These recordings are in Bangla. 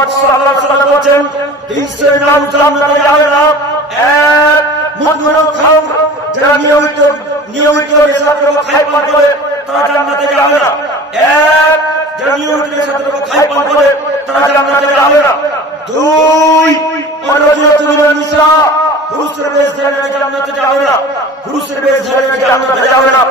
মোহাম্মদ সাল্লাল্লাহু আলাইহি ওয়াসাল্লাম বলেন তিন শ্রেণীর মানুষ জান্নাতে যাবে না। এক, মদখুল খাম, যারা নিয়মিত নেশাদ্রব্য খায় পান করে তারা জান্নাতে যাবে না। এক, যারা নিয়মিত নেশাদ্রব্য খায় পান করে তারা জান্নাতে যাবে না। দুই, অনজিয়াতুল নিসা, পুরুষের বেশ ধারী জান্নাতে যাবে না, পুরুষের বেশ ধারী জান্নাতে যাবে না।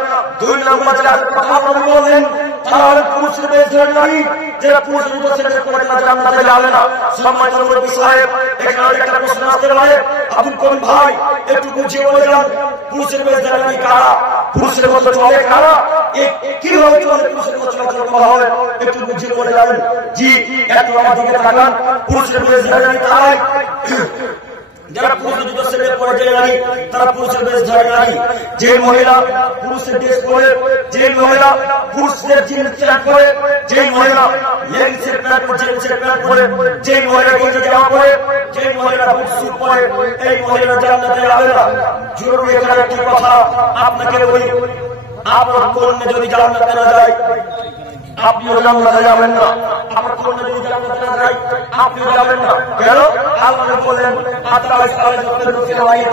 দুই নম্বর যারা কথা বলেন তারা পুরুষের বেশ ধারী, যারা পুরুষের বেশ করে তারা জান্নাতে যাবে না। সম্মানিত মুরব্বী সাহেব, এখানে একটা প্রশ্ন আসতে পারে, আব্দুল করিম ভাই একটু বুঝিয়ে বলে যান, পুরুষের বেশ ধারী কারা, পুরুষের মতো চলে কারা, কিভাবে চলে পুরুষের মতো চলাচল করা হবে, একটু বুঝিয়ে বলে যাবেন। জি, একটু আমার দিকে তাকান, পুরুষের বেশ ধারী কারাই, যারা পুরুষের জুতো সেলে পরে যায় নারী, তারা পুরুষের বেশ ধারী নারী। যে মহিলা পুরুষের ড্রেস পরে, যে মহিলা পুরুষের জিন্স প্যান্ট পরে, যে মহিলা লেগিংসের প্যান্ট পরে, জিন্সের প্যান্ট পরে, যে মহিলা গেঞ্জি জামা পরে, যে মহিলা বুট স্যুট পরে, এই মহিলা জান্নাতে যাবে না। জরুরি এখানে একটি কথা আপনাকে বলি, আপনার কন্যা যদি জান্নাতে না যায় আপনিও জান্নাতে যাবেন না, আপনার কন্যা যদি জান্নাতে না যায় আপনিও যাবেন না। কেন? আল্লাহ বলেন আল্লাহ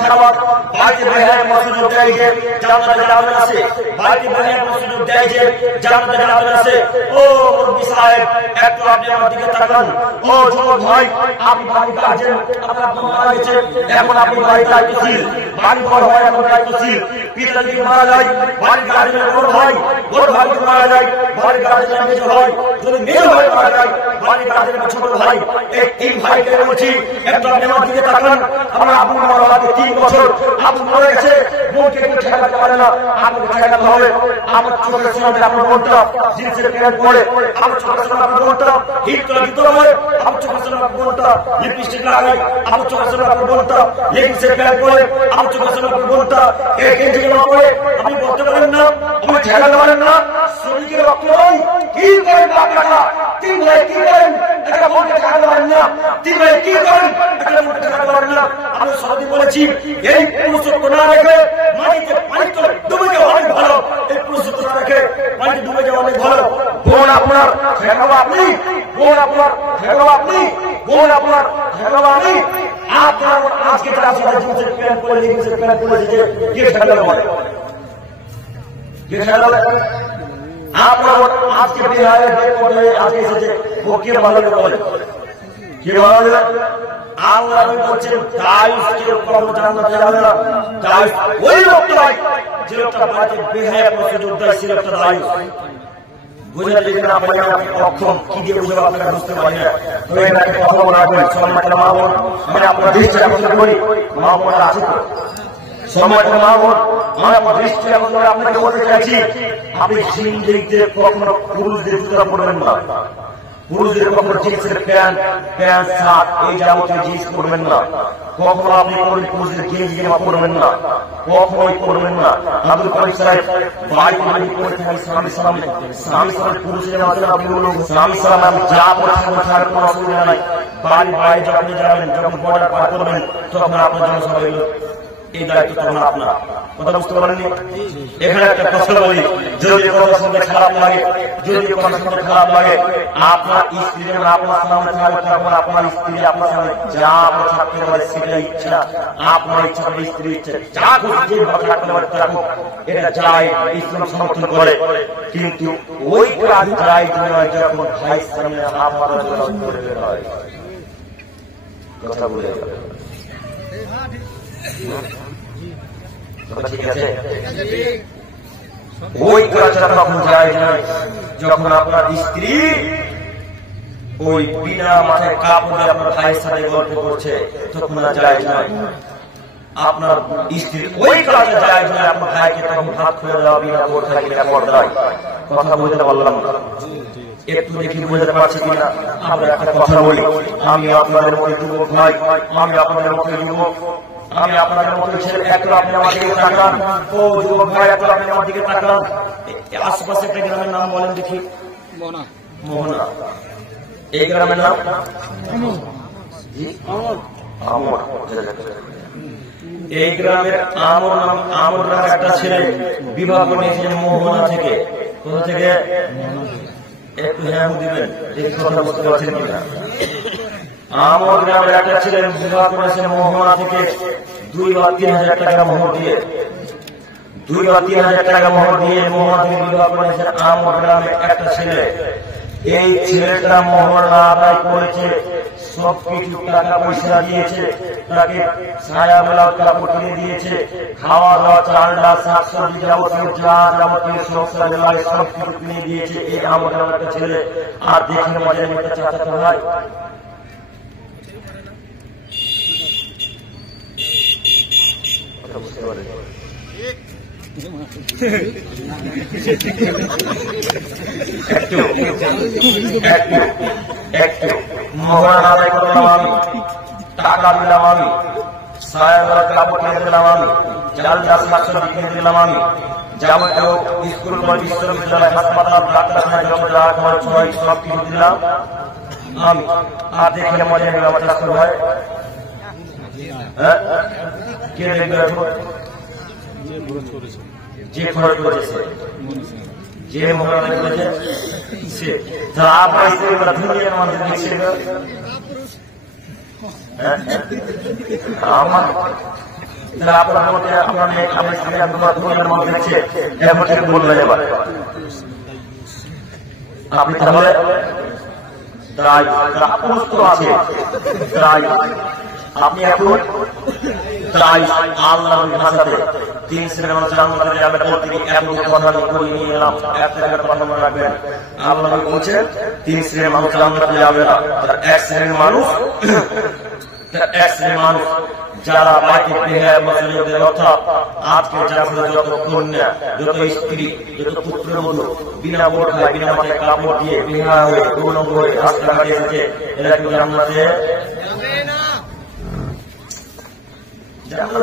খাবার বাড়িতে বেহায় মসজিদ দেয় যে জান্নাতে যাবেন আছে, বাড়িতে বেহায় মসজিদ দেয় যে জান্নাতে যাবেন আছে। ও মুরব্বি সাহেব, একটু আপনি আমার দিকে তাকান। ও যুবক ভাই, আপনি বাড়িতে আছেন, আপনার মারা গেছে, এখন আপনি বাড়িতে আইতেছিল, বাড়ি ঘর হয় এখন দায়িত্বশীল, পিতা যদি মারা যায় বাড়ির গার্জেনের বড় ভাই, বড় ভাই যদি মারা যায় বাড়ির গার্জেনের মেজো ভাই, যদি মেজো ভাই মারা যায় বাড়ির গার্জেনের ছোট ভাই। এই তিন ভাইকে বলছি একটু আপনি আমার দিকে তাকান। আমার আবু মারা লাগে 3 বছর, আবু মরে গেছে, বোনকে একটু ঠেকাতে পারে না, আপনাকে ঠেকাতে হবে। আমার চোখের সামনে আপনার বোনটা জিন্সের প্যান্ট পরে, আমার চোখের সামনে আপনার বোনটা হিট করে দিতে হবে, আমার চোখের সামনে আপনার বোনটা লিপস্টিক লাগায়, আমার চোখের সামনে আপনার বোনটা লেগিংসের প্যান্ট পরে, আমার চোখের সামনে আপনার বোনটা গেঞ্জি জামা পরে, আপনি বলতে পারেন না, আপনি ঠেকাতে পারেন না। শরীরের রক্ত নয়, কি করেন আপনারা? 3 ভাই কি করেন? একটা বোনকে ঠেকাতে পারেন না। 3 ভাই কি করেন? একটা বোনকে ঠেকাতে পারেন না। আমি সারাদিন বলেছি এই পুরুষত্ব না রেখে মাটিতে পানি তলে ডুবে যাওয়া অনেক ভালো, এই পুরুষত্ব না রেখে পানিতে ডুবে যাওয়া অনেক ভালো। বোন আপনার ঠেকাবো আপনি, বোন আপনার ঠেকাবো আপনি, বোন আপনার ঠেকাবো আমি। আপনার আজকে জিন্সের প্যান্ট পরে, লেগিংসের প্যান্ট পরে যে কে ঠেকাতে পারে? কে ঠেকাতে? আপনার আজকে বিহারে আজকে এসেছে, ও কে ভালো বলে? কে ভালো বলে? আল্লাহ বলছেন দায়ুসকে কখনো জান্নাতে যাবে না। দায়ুস ওই লোকটাই যে লোকটা বাড়িতে বেহায়া পথে যোদ্ধা ছিল, একটা দায়ুস। বুঝাতে যদি না পারি আপনি অক্ষম, কি দিয়ে বুঝাবো আপনারা বুঝতে পারি না। তো এটা একটা কথা বলা হয়, সম্মানিত মা বোন, আমি আপনার দৃষ্টি আকর্ষণ করি, মা বোনরা আছে তো? সম্মানিত মা বোন, আমি আপনার দৃষ্টি আকর্ষণ করে আপনাকে বলতে চাইছি, আপনি জিন্দেগিতে কখনো পুরুষদের জুতা পরবেন না, পুরুষদের কখনো জিন্সের প্যান্ট শার্ট এই যাবতীয় জিনিস পরবেন না, কখনো আপনি পুরুষদের গেঞ্জি জামা পরবেন না, কখনোই পরবেন না। আব্দুল করিম সাহেব বাড়িতে বাড়ি পরে থাকেন, স্বামী সালাম পুরুষের মাঝে আপনি বলুন স্বামী সালাম আমি যা পরে থাকবো তার কোনো অসুবিধা নাই। বাড়ির বাইরে যখন যাবেন, যখন বর্ডার পার করবেন, তখন আপনার জন্য সবাই এই দায়িত্ব তখন আপনার। কথা বুঝতে পারেননি? এখানে একটা কথা বলি, যদি কথা শুনতে খারাপ লাগে, যদি কথা শুনতে খারাপ লাগে, আপনার স্ত্রী যখন আপনার সামনে থাকবে তখন আপনার স্ত্রী আপনার সামনে যা থাকতে পারে সেটা ইচ্ছা, আপনার ইচ্ছা করে স্ত্রী ইচ্ছা যা খুশি যেভাবে থাকতে পারে থাকুক, এটা যায়, ইসলাম সমর্থন করে। কিন্তু ওই কাজ যায় নয় যখন ভাইয়ের সামনে আপনার হয়। কথা বলে ঠিক আছে? ওই কাজটা তখন যায় না যখন আপনার স্ত্রী ওই বিনা মাথায় কাপড়ে আপনার ভাইয়ের সাথে গল্প করছে, তখন আর যায় না। আপনার স্ত্রী ওই কাজে যায় না, আপনার ভাইকে তখন হাত খুলে দেওয়া বিনা বোরখায় কিনা পর্দায়। কথা বলতে পারলাম না, একটু দেখি বুঝতে পারছি কিনা? আমরা একটা কথা বলি, আমি আপনাদের মতো যুবক ভাই, আমি আপনাদের মতো যুবক, আমি আপনাদের মতো ছেলে, একটু আপনি আমার দিকে তাকান। ও যুবক ভাই, একটু আপনি আমার দিকে তাকান। আশেপাশে একটা গ্রামের নাম বলেন দেখি। মোহনা। এই গ্রামের নাম আমর। এই গ্রামের আমর নামে একটা ছেলে বিবাহ করেছিলেন মোহনা থেকে। কোথা থেকে? একটু হ্যাঁ দিবেন, এই কথা বুঝতে পারছেন কিনা? আমার গ্রামের একটা ছেলে বিবাহ করেছে মোহনা থেকে 2 বা 3,000 টাকা মোহর দিয়ে 2 বা 3,000 টাকা মোহর দিয়ে মোহনা থেকে বিবাহ করেছে আমার গ্রামের একটা ছেলে। এই ছেলেটা মোহর না আদায় করেছে, সব কিছু টাকা পয়সা দিয়েছে, তাকে ছায়া মেলা কাপড় কিনে দিয়েছে, খাওয়া দাওয়া চাল ডাল শাকসবজি যাবতীয় যা যাবতীয় সংসার মেলায় সব কিছু কিনে দিয়েছে এই আমার গ্রামের একটা ছেলে। আর দেখে মজা নিতে চাচাতে হয় বুঝতে পারে একটু মোহর আদায় করলাম আমি, টাকা দিলাম আমি, ছায়া কাপড় কিনে দিলাম আমি, চাল ডাল শাকসবজি কিনে দিলাম আমি, যাবতীয় স্কুল বিশ্ববিদ্যালয় হাসপাতাল ডাক্তারখানায় যত যা খরচ হয় সব কিছু দিলাম আমি। আর দেখলে মজা নিলাম শুরু হয় কে দেখবে যে খরচ করেছে যে মোহর করেছে সে দুনিয়ার মধ্যে দেখছে আমার আপনার মধ্যে আপনার মধ্যে দেখছে এরপর বললে এবার আপনি তাহলে তাই আছে তাই আপনি এখন তাই আল্লাহর ভাষাতে 3 শ্রেণীর মানুষ জান্নাতে যাবে বলতে গিয়ে এত কথা করে নিয়ে এলাম। একটা কথা মনে রাখবেন, আল্লাহ বলছেন 3 শ্রেণীর মানুষ জান্নাতে যাবে না। এক শ্রেণীর মানুষ যারা বাকি বেহায়া মুসলিমদের অর্থাৎ আজকে জাগরে যত কন্যা, যত স্ত্রী, যত পুত্রবধূ বিনা বোরখায় বিনা মাথায় কাপড় দিয়ে বেহায়া হয়ে উলঙ্গ হয়ে রাস্তাঘাটে এসেছে, এরা কি জান্নাতে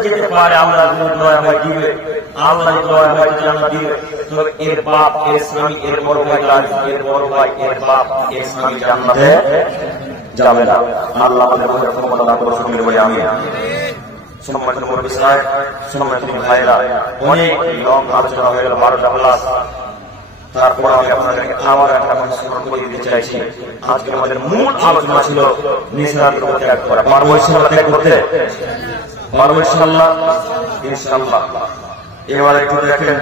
যেতে পারে? আমরা দয়া হয় দিবে, আল্লাহ দয়া হয় জান্নাত দিবে। তবে এর বাপ, এর স্বামী, এর বড় ভাই, এর বড় ভাই, এর বাপ, এর স্বামী জান্নাতে যাবে না। আল্লাহ আমাদের ক্ষমতা দান করুন বলে আমি সম্মানিত মুরব্বী সাহেব, সম্মানিত ভাইরা, অনেক লং আলোচনা হয়ে গেল 12টা প্লাস। তারপর আমি আপনাদেরকে আবার একটা কথা স্মরণ করে দিতে চাইছি। আজকে আমাদের মূল আলোচনা ছিল নিঃস্বার্থ ত্যাগ করা। পারবো ইনশাআল্লাহ ত্যাগ করতে? পারবো ইনশাআল্লাহ? ইনশাআল্লাহ। এবার একটু দেখেন,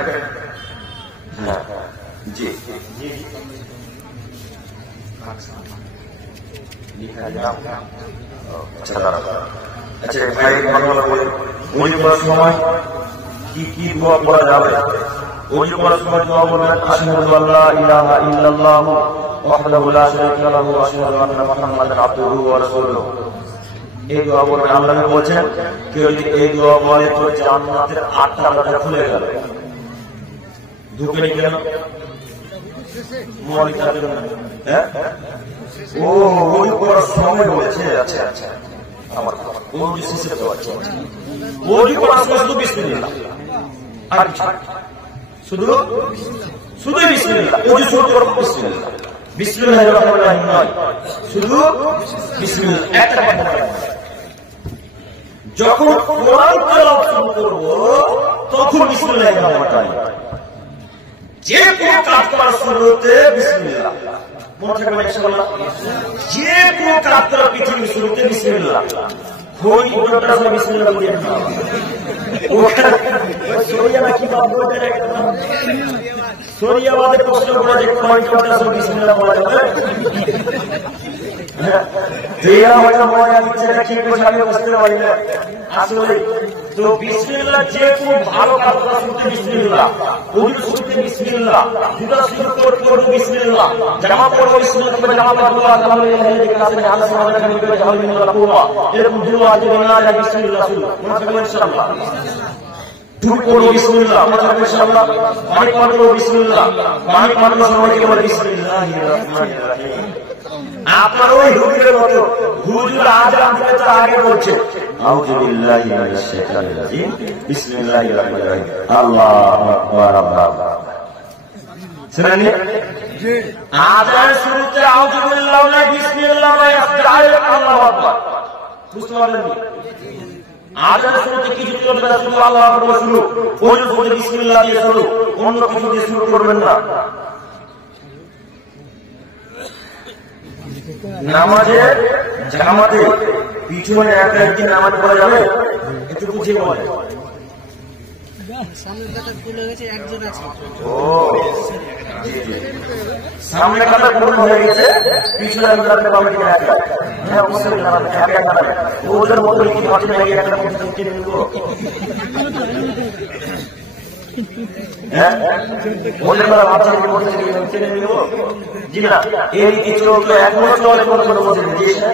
হ্যাঁ জি আচ্ছা ভাই, ওই করার সময় কি কি দোয়া করা যাবে? ওই করার সময় দোয়া বলবেন আশহাদু আল্লা ইলাহা ইল্লাল্লাহ ওয়াহদাহু লা শারীকা লাহু ওয়া আশহাদু আন্না মুহাম্মাদান আবদুহু ওয়া রাসূলুহু। এই দোয়া বলবেন। আল্লাহ বলেছেন কেউ যদি এই দোয়া বলে তো জান্নাতের 8টা দরজা খুলে গেল। ঢুকে গেল মনিটার জন্য। হ্যাঁ ও ওই করার সময় বলেছে। আচ্ছা আচ্ছা, আমার ওই শেষে তো আছে ওই করার সময় শুধু বিসমিল্লাহ, আর শুধু বিসমিল্লাহ। ওই শুরু করব বিসমিল্লাহ, বিসমিল্লাহির রহমানির রহিম নয়, শুধু বিসমিল্লাহ একটা কথা। যখন কোরআন তেলাওয়াত শুরু করব তখন বিসমিল্লাহির রহমানির রহিম। যে কোনো কাজ করার শুরুতে বিসমিল্লাহ। মনে থাকবে ইনশাআল্লাহ। যে কোনো কাজ করার পৃথিবীর শুরুতে বিসমিল্লাহ। কোন ওটার সময় বিসমিল্লাহ বলে না। ওটা সরিয়া নাকি বাবু বলে সরিয়াবাদের প্রশ্ন করে যে কোন ওটার সময় বিসমিল্লাহ বলা যাবে? দেয়া হয়তো মনে আছে না, ঠিক করে আমি বুঝতে পারি না আসলে। তো বিসমিল্লাহ যে খুব ভালো কাজ করা শুরুতে বিসমিল্লাহ, ওই শুরুতে বিসমিল্লাহ, জুতা শুরু করব বিসমিল্লাহ, জামা পরব বিসমিল্লাহ, তবে জামা পরব আলহামদুলিল্লাহ এই কাছে আল্লাহ সুবহানাহু ওয়া তাআলা নিবে আলহামদুলিল্লাহ পুরো এরকম দুয়া আছে না যা বিসমিল্লাহ শুরু মনে থাকবে ইনশাআল্লাহ। টুক করব বিসমিল্লাহ, মনে থাকবে ইনশাআল্লাহ। পানি পান করব বিসমিল্লাহ, পানি পান করার সময় কি বলে বিসমিল্লাহির রহমানির রহিম। আপনার ওই হুজুরের মতো হুজুর আযান দিতে তো আগে বলছে আউযু বিল্লাহি মিনাশ শাইতানির রাজিম বিসমিল্লাহির রহমানির রহিম আল্লাহু আকবার। আল্লাহ শুনেন জি, আযান শুরুতে আউযু বিল্লাহি না বিসমিল্লাহ না ডাইরেক্ট আল্লাহু আকবার। বুঝতে পারলেন? আযান শুরুতে কিছু করবে না, শুধু আল্লাহু আকবার শুরু। ওযু করে বিসমিল্লাহ দিয়ে শুরু, অন্য কিছু দিয়ে শুরু করবেন না। নামাজের জামাতে পিছনে একদিন নামাজ পড়া যাবে একটু বুঝিয়ে বলে সামনে কাটা পূর্ণ হয়ে গেছে পিছনে ওদের মতো ওদের বাচ্চাদের মধ্যে চেনে নিব জি না এই কিছু এখনো চলে কোনো কোনো মসজিদে দিয়েছে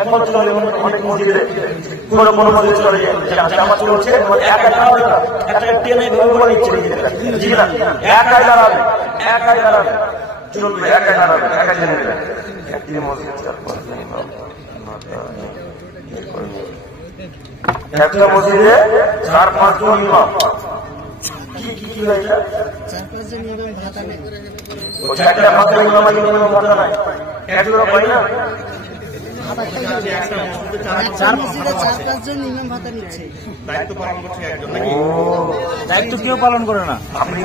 এখনো চলে অনেক মসজিদে কোনো কোনো মসজিদে চলে জামা চলছে একা দাঁড়াবে না একটা টেনে ঘুরে নিচ্ছে জি না একাই দাঁড়াবে চলবে একাই দাঁড়াবে একাই টেনে নেবে একটি মসজিদ একটা মসজিদে 4-5 জন ইমাম কি হয়েছে 4-5 জন ইমাম ভাতা নেই ও চারটা ভাতা ইমাম ভাতা নাই একজনের পাই না দায়িত্ব কেউ পালন করে না আপনি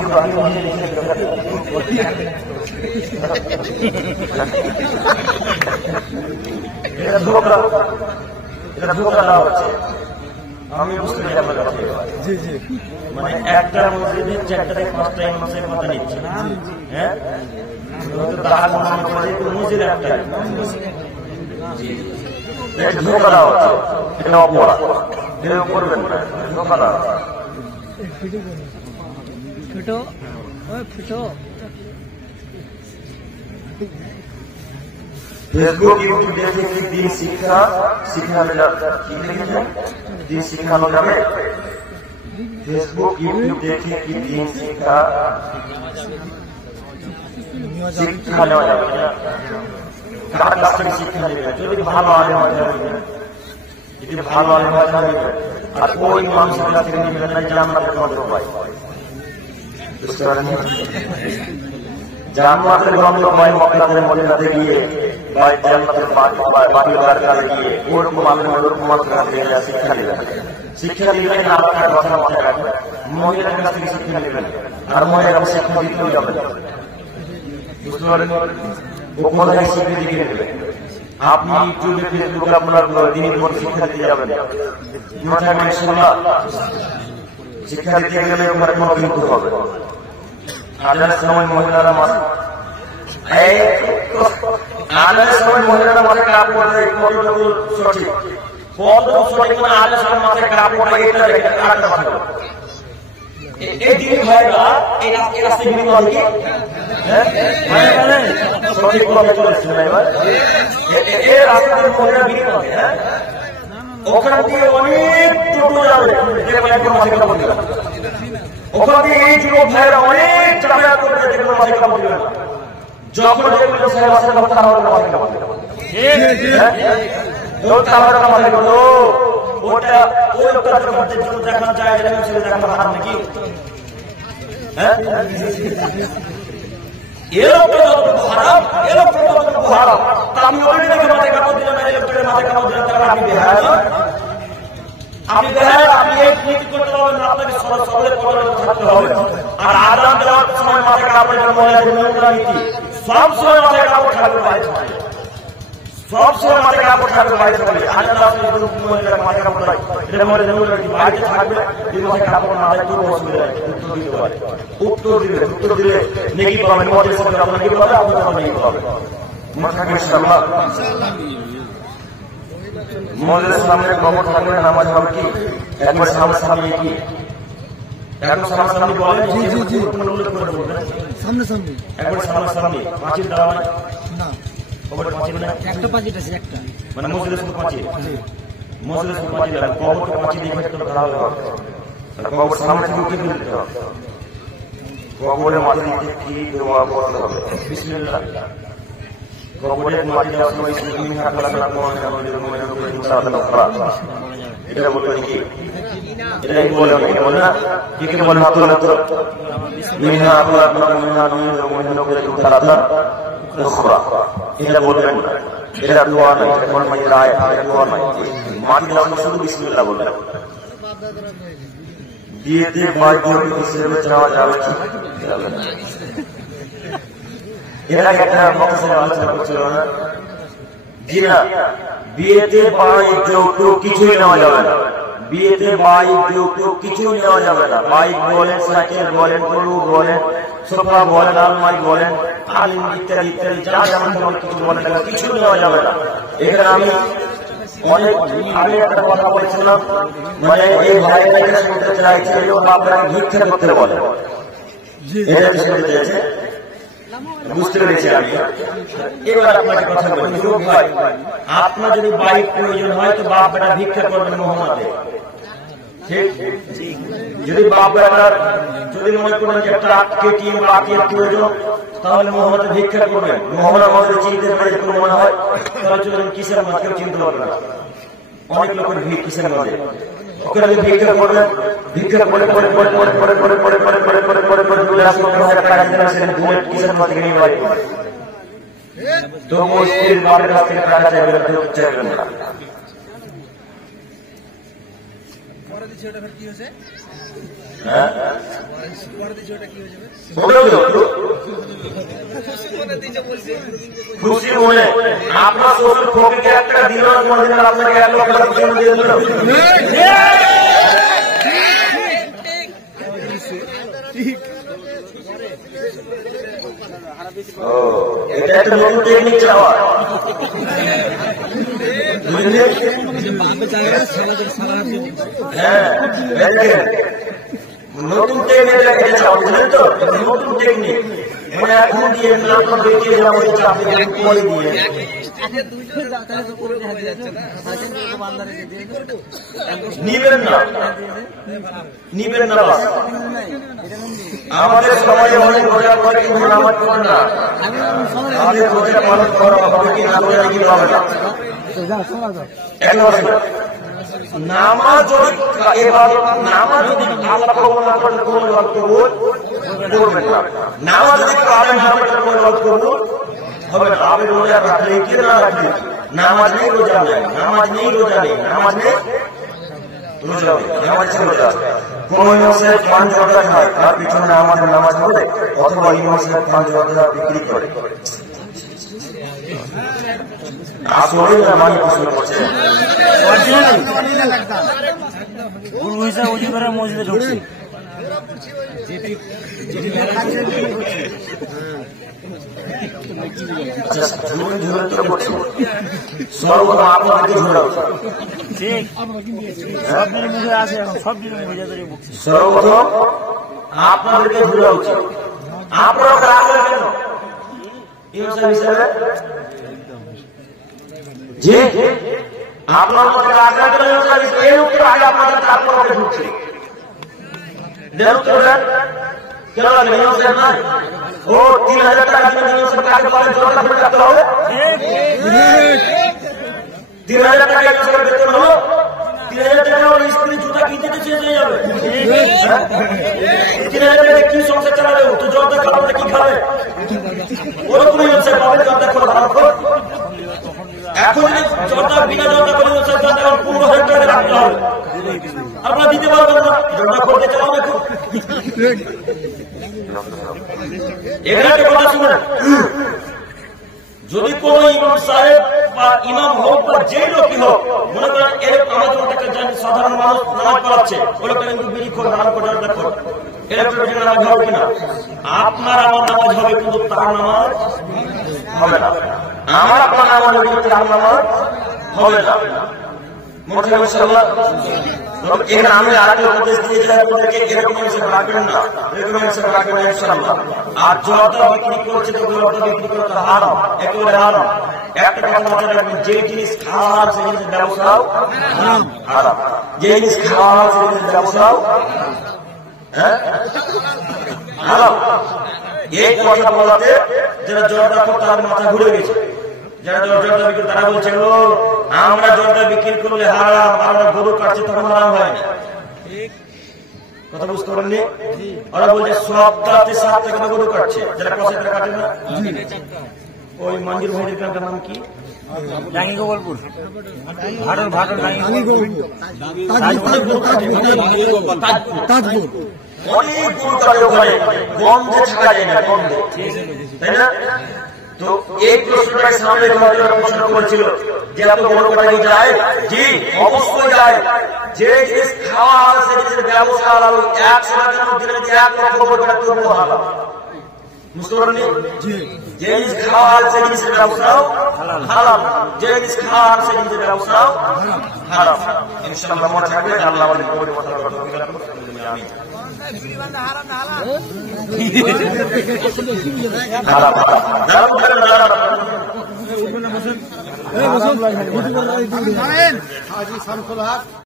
আমি বুঝতে পারছি জি জি মানে একটা মসজিদে 4টা থেকে 5টা মাসের কথা নিচ্ছে না হ্যাঁ মসজিদ একটা ধোকা দেওয়া হচ্ছে এটা অপরাধ এরকম করবেন না ধোকা দেওয়া ফেসবুক ইউটিউব দেখে কি দিন শিখানো যাবে ফেসবুক ইউটিউব দেখে কি দিন শিক্ষা নেওয়া যাবে কার কাছ থেকে শিক্ষা নেবে যদি ভালো আলেম হয় যদি ভালো আলেম হয় আর ওই মানুষের কাছ থেকে নেবেন না জান্নাতের গন্ধ পাই বুঝতে পারেন জান্নাতের গন্ধ পাই মক্কাতে মদিনাতে গিয়ে বা জান্নাতের বাড়ি কাছে গিয়ে ওরকম মানুষের কাছ থেকে শিক্ষা দিবেন না আপনার কথা মাথায় রাখবেন মহিলার কাছ থেকে শিক্ষা নেবেন আর মহিলারা শিক্ষা দিতেও যাবেন বুঝতে পারেন কোথায় স্বীকৃতি কিনে নেবেন আপনি ইউটিউবে ফেসবুকে আপনার দিনের পর শিক্ষা দিতে যাবেন শিক্ষা দিতে গেলে ওখানে কোনো কিন্তু হবে আজানের সময় মহিলারা মাথা আজানের সময় মহিলারা মাথায় কাপ পড়ে কতটুকু সঠিক কতটুকু সঠিক মানে আজানের সময় মাথায় কাপ পড়ে এটা আরেকটা কথা এই দিন ভাইরা এই রাস্তায় বিভিন্ন কি সঠিক কথা চলেছে না এবার এই রাস্তার মহিলা বিভিন্ন হ্যাঁ ওখান দিয়ে অনেক টোটো যাবে ওখান দিয়ে এই যুবক ভাইয়েরা অনেক যাতায়াত করবে যেগুলো মাঝে কাপড় দিবে না যখন যেগুলো মাঝে কাপড় তারা হলো মাঝে কাপড় মাঝে করলো ওটা ওই লোকটা দেখানো যায় দেখানো হারাম নাকি হ্যাঁ এ লোকটা যতটুকু হারাম এ লোকটা যতটুকু হারাম তা আমি ওই দেখে মাঝে কাপড় দিলাম না এই লোকটাকে মাঝে কাপড় দিলাম তাহলে আপনি বেহায় আপনি দেখেন আপনি এই নীতি করতে হবে না আপনাকে সরলে থাকতে হবে আর আজান দেওয়ার সময় মাথায় কাপড় মহিলাদের নিয়ন্ত্রণ নীতি সব সময় মাথায় কাপড় থাকবে বাইরে সব সময় মাথায় কাপড় থাকবে বাইরে থাকবে আজান মহিলাদের মাথায় কাপড় থাকে এটা মহিলাদের বাইরে থাকবে যদি মাথায় কাপড় না থাকে কোনো অসুবিধা নেই উত্তর দিতে পারে উত্তর দিলে নেকি পাবেন মদের সঙ্গে আপনার নেকি পাবে আপনার নেকি পাবে মনে থাকবে ইনশাআল্লাহ মসজিদের সামনে কবর থাকলে নামাজ হবে কি একবার সামনে কি এখন সামনে বলেন সামনে একবার সামনে পাঁচিল দেওয়া না কবর পাঁচিল না একটা পাঁচিল আছে একটা মানে মসজিদের সামনে পাঁচিল কবর পাঁচিল দিয়ে ভেতরে ধরা হবে কবর সামনে ঢুকে দিতে হবে কবরের মাঝে কি দোয়া করতে হবে বিসমিল্লাহ কবরের মাটি দেওয়ার সময় মিনহা খালাকনাকুম ওয়া এটা বলবেন কি এটাই বলে না কি বলে হাত তোলা মিনহা খালাকনাকুম ওয়া এটা বলবেন না এটা দোয়া নয় এটা কোন মায়ের আয়াত এটা দোয়া নয় মাটি দেওয়ার শুধু বিসমিল্লাহ বলবেন দিয়ে পাঁচ দিন হিসেবে যাওয়া যাবে এর আগে একটা বক্তব্য আলোচনা করছিল না জি না, বিয়েতে বাইক যৌতুক কিছুই নেওয়া যাবে না। বিয়েতে বাইক যৌতুক কিছুই নেওয়া যাবে না। বাইক বলেন, সাইকেল বলেন, গরু বলেন, সোফা বলেন, আলমারি বলেন, আলিম ইত্যাদি ইত্যাদি যা যেমন তেমন কিছু বলেন না, কিছু নেওয়া যাবে না। এখানে আমি অনেক আগে একটা কথা বলেছিলাম, মানে এই ভাইটা শুনতে চাইছিল আপনারা মিথ্যা করতে বলেন, এটা শুনতে চেয়েছে, বুঝতে পেরেছি আমি। এবার আপনাকে কথা বলি, যুবক ভাই, আপনার যদি বাইক প্রয়োজন হয় তো বাপ বেটা ভিক্ষা করবেন মোহাম্মদে। ঠিক, যদি বাপ বেটার যদি মনে করেন যে ট্রাক কেটিএম বাকির প্রয়োজন, তাহলে মোহাম্মদে ভিক্ষা করবেন। মোহাম্মদ আমাদের চিনতে পারে কোনো মনে হয়, তাহলে চলুন কিসের মধ্যে কেউ চিনতে পারবে না। অনেক লোকের ভিড় কিসের মধ্যে, ওখানে ভিক্ষা করবেন, ভিক্ষা করে করে করে করে করে করে করে করে করে করে করে করে 2 লাখ টাকা দিলেন, বুলেট কিসের মধ্যে নিয়ে বাড়ি তো মুশকিল বাড়ির কাছ থেকে টাকা চাইবেন, চাইবেন না। খুশি মনে আপনার শ্বশুর ফকিরকে 1 টাকা দিল না, কোনদিন আপনাকে 1 লাখ টাকা দিয়ে দিল। এটা একটা নতুন টেকনিক চাওয়া, হ্যাঁ নতুন টেকনিক চাওয়া, বুঝলেন তো? নতুন টেকনিক মানে এখন দিয়ে আপনার বেঁচে যাওয়া করে দিয়ে নিবেন না, নিবেন না। আমাদের সমাজে অনেক রোজা করে কিন্তু নামাজ পড়ে না। আমাদের রোজা পালন করা হবে কি না রোজা কি হবে না, নামাজ যদি এবার নামাজ যদি আল্লাহ কবুল না করেন কোন কবুল করবেন না। নামাজ যদি আলেম না করেন কোন কবুল হবে না। আপনি রোজা রাখলে কি না রাখলে, নামাজ নেই রোজা নেই, নামাজ নেই রোজা নেই, নামাজ নেই রোজা নেই, নামাজ নেই রোজা। কোন ইমামে 5 ওয়াক্ত খায়, তার পিছনে আমাদের নামাজ পড়ে, অথবা ইমামে 5 ওয়াক্ত বিক্রি করে। আসলে নামাজ প্রশ্ন করছে মসজিদে ঢুকছে, সর্বপ্রথম আপনাদেরকে ঝুড়া উচিত, সর্বপ্রথম আপনাদেরকে ঝুড়া উচিত। আপনারা রাখলেন কেন হিসাবে? জি আপনার মধ্যে রাখলেন এই উত্তর আগে আপনাদের তারপর ওকে ঢুকছে কেন লাগবে? ও 3000 টাকা দিলে আগে পাবেন, 4 লাখ টাকা রাখতে হবে। 3000 টাকা বেতন হলো, 3000 টাকা স্ত্রী জুতা কিনতে শেষ হয়ে যাবে। 3000 টাকা কি সংসার চালাবে? তো জলটা খাবে কি খাবে? ওরকমই হচ্ছে পাবেন জলটা করে ভালো করে। এখন যদি জলটা বিনা জলটা করে 15,000 টাকা রাখতে হবে, আপনারা দিতে পারবেন না, জলটা করতে চালাবে। এখানে একটা কথা শুনেন, যদি কোন ইমাম সাহেব বা ইমাম হোক বা যে লোকই হোক মনে করেন এরকম আমাদের সাধারণ মানুষ নামাজ পড়াচ্ছে, ওরা কিন্তু বিড়ি করে নামাজ পড়ার দেখো এরকম নামাজ হবে কিনা? আপনার আমার নামাজ হবে, কিন্তু তার নামাজ হবে না। আমার আপনার নামাজ হবে, কিন্তু তার নামাজ হবে না। এখানে আমি আরেকটা উপদেশ দিয়েছিলাম আপনাদেরকে, এরকম হিসেবে রাখবেন না, এরকম হিসেবে রাখবেন না ইনশাআল্লাহ। আর জলটা বিক্রি করছে তো জলটা বিক্রি করতে হারাম, একেবারে হারাম। একটা কথা মাথায় রাখবেন, যে জিনিস খাওয়া সেই জিনিসের ব্যবসাও হারাম, যে জিনিস খাওয়া সেই জিনিসের ব্যবসাও হারাম। এই কথা বলাতে যারা জলটা করতে তার মাথা ঘুরে গেছে, যারা জলটা বিক্রি তারা বলছে ও আমরা জলটা বিক্রি করলে হারাম, আমরা গরু কাটছে তখন হারাম হয় না। কথা বুঝতে পারেননি? ওরা বলছে সপ্তাহে 7 টাকা গরু কাটছে, যারা 5 টাকা কাটে না। ওই মঞ্জুর ভাইদের গ্রামটার নাম কি? ডাঙ্গি গোপালপুর, ভাড়ার ভাড়ার ডাঙ্গি তাজপুর। অনেক গরু কাটে ওখানে, গন্ধে থাকা যায় না, গন্ধে, তাই না? তো এই প্রশ্নটা সামনে প্রশ্ন করেছিল যে এত বড় কথা যায়, জি অবশ্যই যায়। যে জিনিস খাওয়া হবে সে জিনিসের ব্যবস্থা হালাল, এক সময়ের মধ্যে যে এক লক্ষ বছর তবুও হালাল। বুঝতে পারলি? যে জিনিস খাওয়া হবে সে জিনিসের ব্যবস্থাও হালাল, যে জিনিস খাওয়া হবে সে জিনিসের ব্যবস্থাও হারাম। ইনশাআল্লাহ মনে থাকবে। আল্লাহ আমাদের কবুল করতে আমিন। হারাম